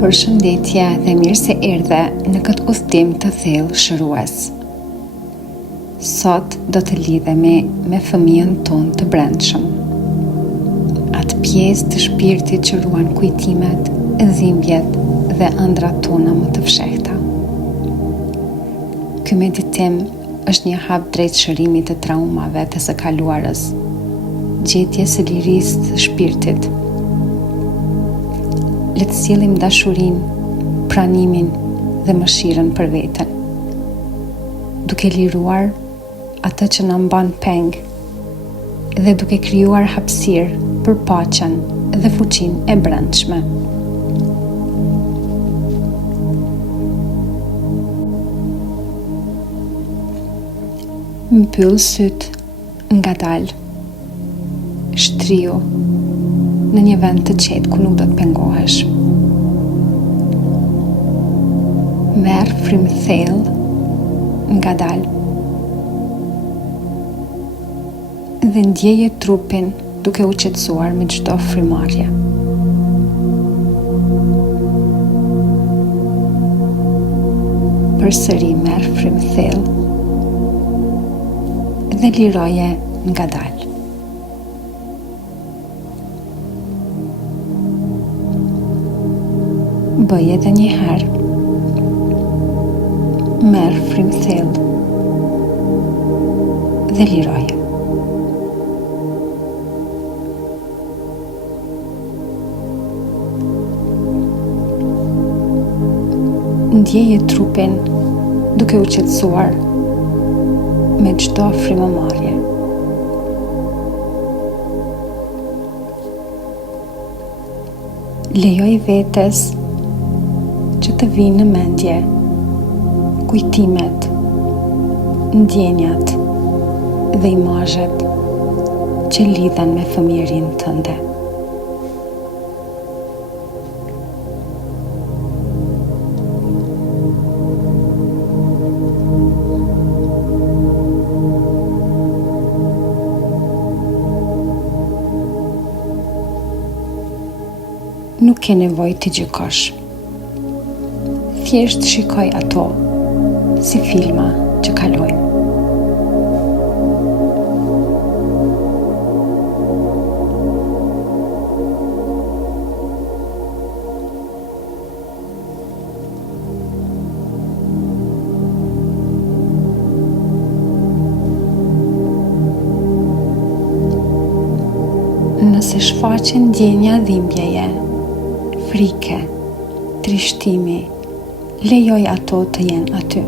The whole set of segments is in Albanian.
Përshëndetje dhe mirë se erdhe në këtë udhëtim të thellë shërues. Sot do të lidhemi me fëmijën tonë të brendshëm. Atë pjesë të shpirtit që ruan kujtimet, dhimbjet dhe ëndrat tona më të fshehta. Ky meditim është një hap drejt shërimit të traumave të së kaluarës, gjetjes së lirisë të shpirtit. Le të sjellim dashurinë, pranimin dhe mëshirën për veten, duke liruar atë që na mban peng dhe duke krijuar hapësirë për paqen dhe fuqinë e brendshme. Mbyll syt ngadalë, shtriu në një vend të qetë ku nuk do të pengohesh. Merr frymë thellë, ngadalë, dhe ndjeje trupin duke u qetësuar me çdo frymarrje. Përsëri merr frymë thellë dhe liroje ngadalë. Bëj edhe një herë. Merr frymë thellë dhe liroje. Ndjeje trupin duke u qetësuar me çdo frymëmarrje. Lejoj vetes që të vinë në mendje kujtimet, ndjenjat dhe imazhet që lidhen me fëmijërinë tënde. Nuk ke nevojë të gjykosh. Thjesht shikoj ato si filma që kalojnë. Nëse shfaqen ndjenja dhimbjeje, frike, trishtimi, lejoj ato të jenë aty.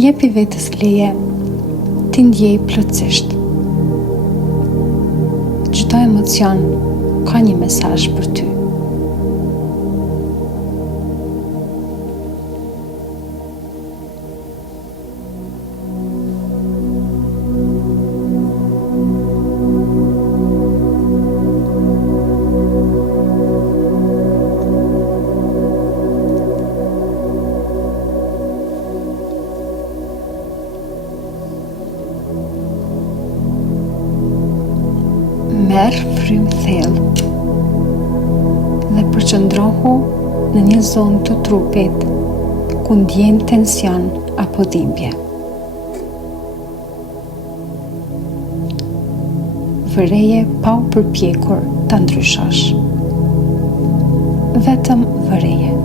Jepi vetes leje të ndjej plotësisht. Çdo emocion ka një mesazh për ty. Merr frymë thellë dhe përqëndrohu në një zonë të trupit ku ndjen tension apo dhimbje. Vëreje pa u përpjekur ta ndryshosh. Vetëm vëreje.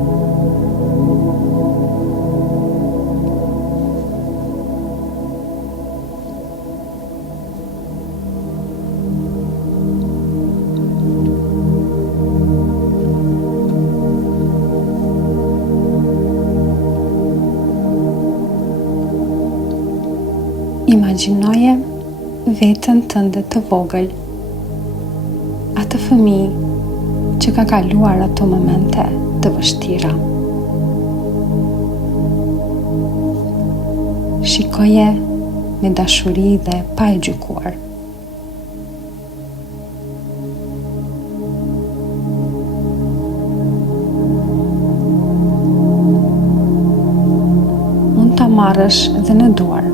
Imagjinoje veten tënde të vogël, atë fëmijë që ka kaluar ato momente të vështira. Shikoje me dashuri dhe pa e gjykuar. marrësh dhe në duar,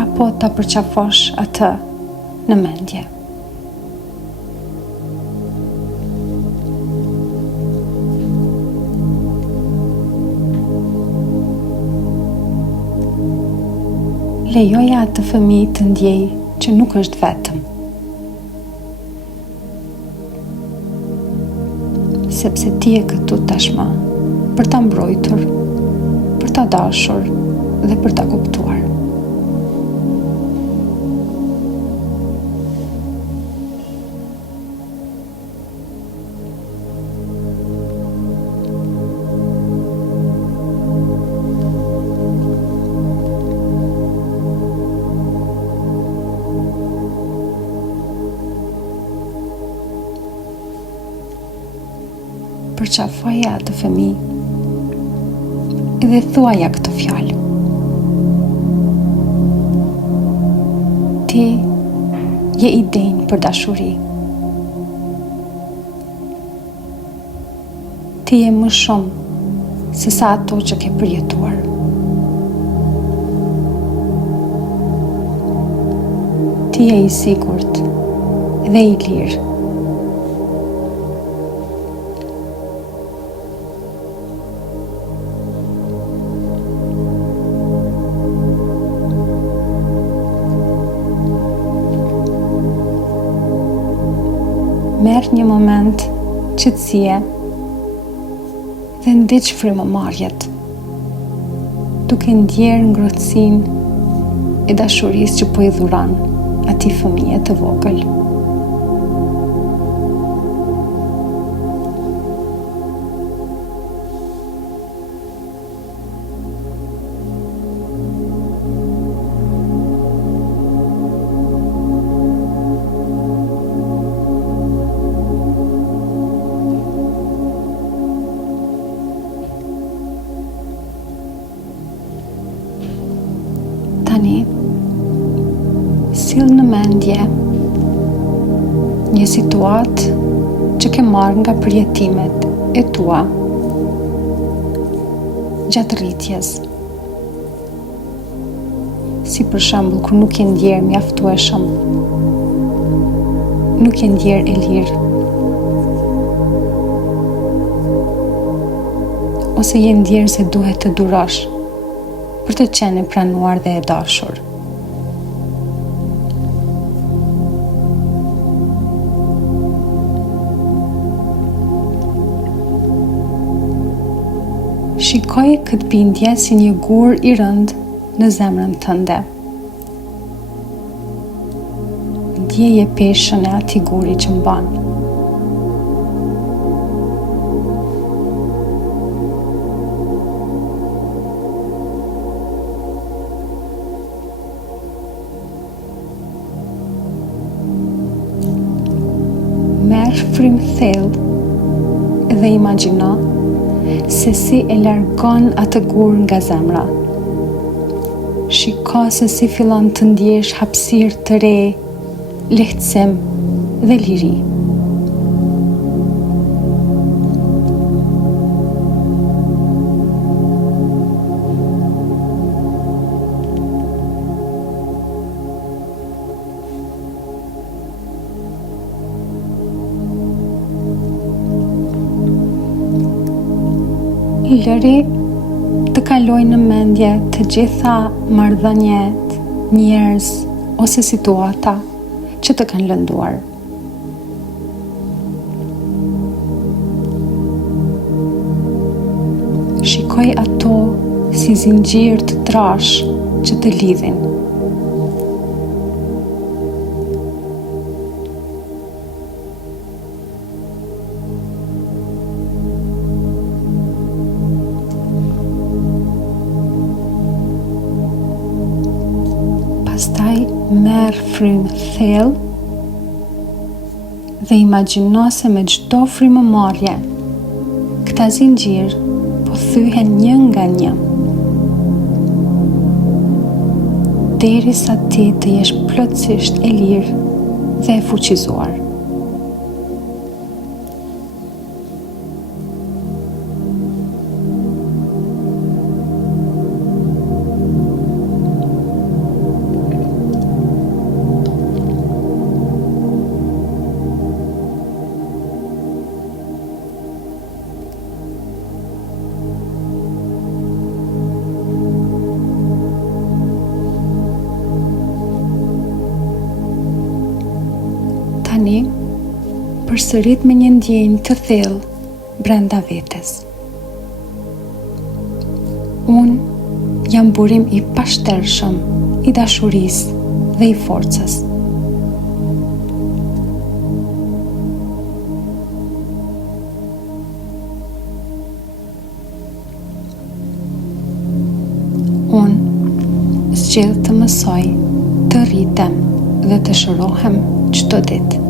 apo ta përqafosh atë në mendje. Lejoja atë fëmijë të ndjej që nuk është vetëm, sepse ti je këtu tashmë për ta mbrojtur, për ta dashur dhe për ta kuptuar. Përqafoja atë fëmijë dhe thuaja këtë fjalë: ti je i denjë për dashuri. Ti je më shumë se sa ato që ke përjetuar. Ti je i sigurt dhe i lirë. Merë një moment qetësie dhe ndiq frymëmarrjet, duke ndjerë ngrohtësinë e dashurisë që po i dhuron atij fëmije të vogël. Tani, sill në mendje një situatë që ke marrë nga përjetimet e tua gjatë rritjes. Si për shembull kur nuk je ndjerë mjaftueshëm, nuk je ndjerë e lirë, ose je ndjerë se duhet të durosh për të qenë e pranuar dhe e dashur. Shikoj këtë bindje si një gur i rënd në zemrën tënde. Ndjeje peshën e atij guri që mban. Merë frymë thellë dhe imagjino se si e largon atë gur nga zemra. Shiko se si fillon të ndjesh hapësirë të re, lehtësim dhe liri. Lëri të kaloj në mendje të gjitha marrëdhëniet, njerëz ose situata që të kanë lënduar. Shikoj ato si zinxhir të trash që të lidhin. Pastaj merë frymë thellë dhe imagjino se me çdo frymëmarrje këta zinxhir po thyhen një nga një, derisa ti të jesh plotësisht e lirë dhe e fuqizuar. përsërit me një ndjenjë të thellë brenda vetes. Unë jam burim i pashtershëm i dashurisë dhe i forcës. Unë zgjedh të mësoj, të rritem dhe të shërohem çdo ditë.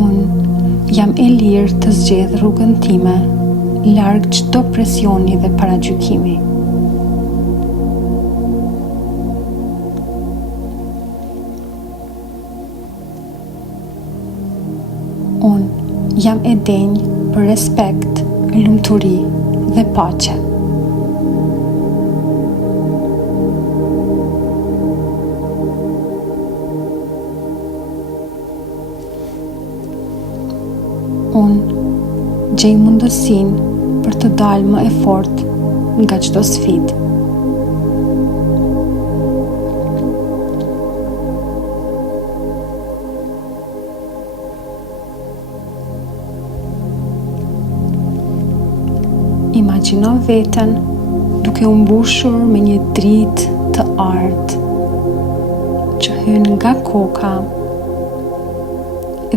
Unë jam e lirë të zgjedh rrugën time larg çdo presioni dhe paragjykimi. Unë jam e denjë për respekt, lumturi dhe paqe. Unë gjej mundësinë për të dalë më e fortë nga çdo sfidë. Imagjino veten duke u mbushur me një dritë të artë që hyn nga koka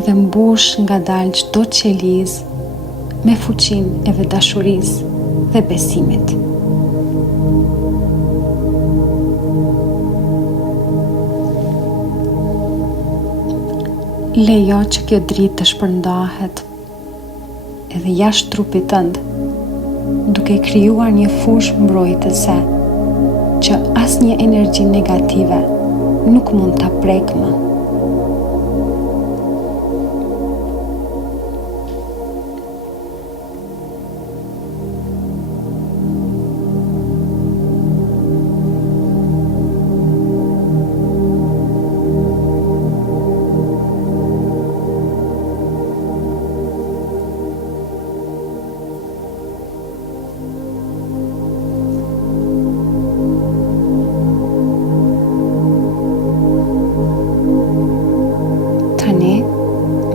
dhe mbush ngadalë çdo qelizë me fuqinë e dashurisë dhe besimit. Lejo që kjo dritë të shpërndahet edhe jashtë trupit tënd, duke krijuar një fushë mbrojtëse që asnjë energji negative nuk mund ta prekë më.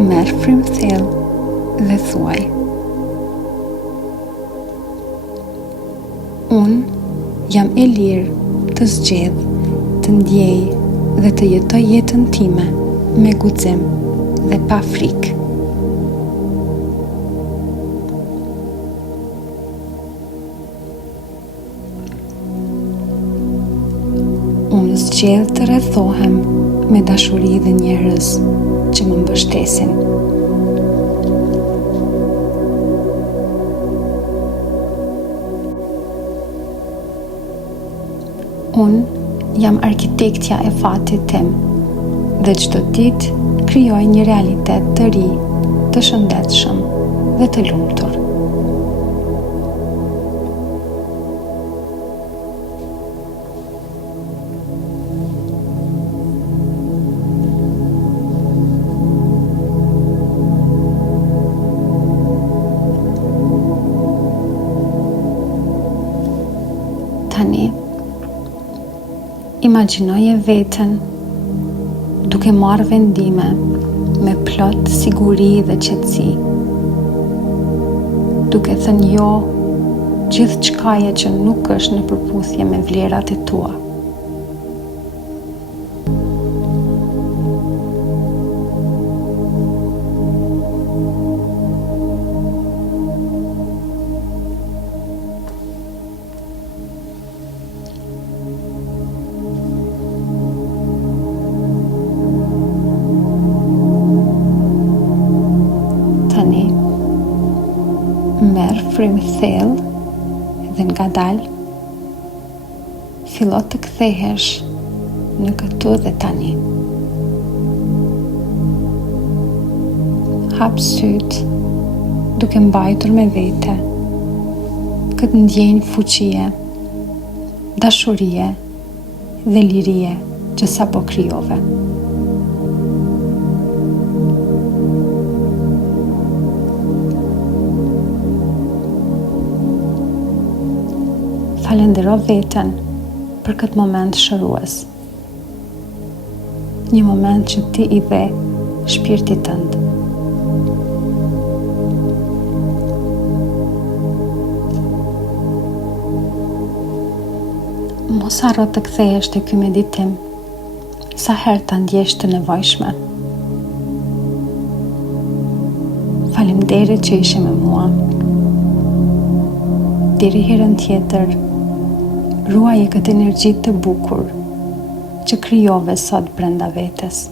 Merë frymë thellë dhe thuaj: Unë jam e lirë të zgjedh, të ndjej dhe të jetoj jetën time me guxim dhe pa frikë. Unë zgjedh të rrethohem me dashuri dhe njerëz që më mbështesin. Unë jam arkitektja e fatit tim dhe çdo ditë krijoj një realitet të ri, të shëndetshëm dhe të lumtur. Tani, imagjinoje veten duke marrë vendime me plot siguri dhe qetësi, duke thënë jo gjithçkaje që nuk është në përputhje me vlerat e tua. Merë frymë thellë dhe ngadalë fillo të kthehesh në këtu dhe tani. Hap syt duke mbajtur me vete këtë ndjenjë fuqie, dashurie dhe lirie që sapo krijove. Falendero veten për këtë moment shërues. Një moment që ti i dhe shpirtit tënd. Mos harro të kthehesh te ky meditim sa herë ta ndjesh të nevojshme. Faleminderit që ishe me mua. Deri herën tjetër, ruaje këtë energji të bukur që krijove sot brenda vetes.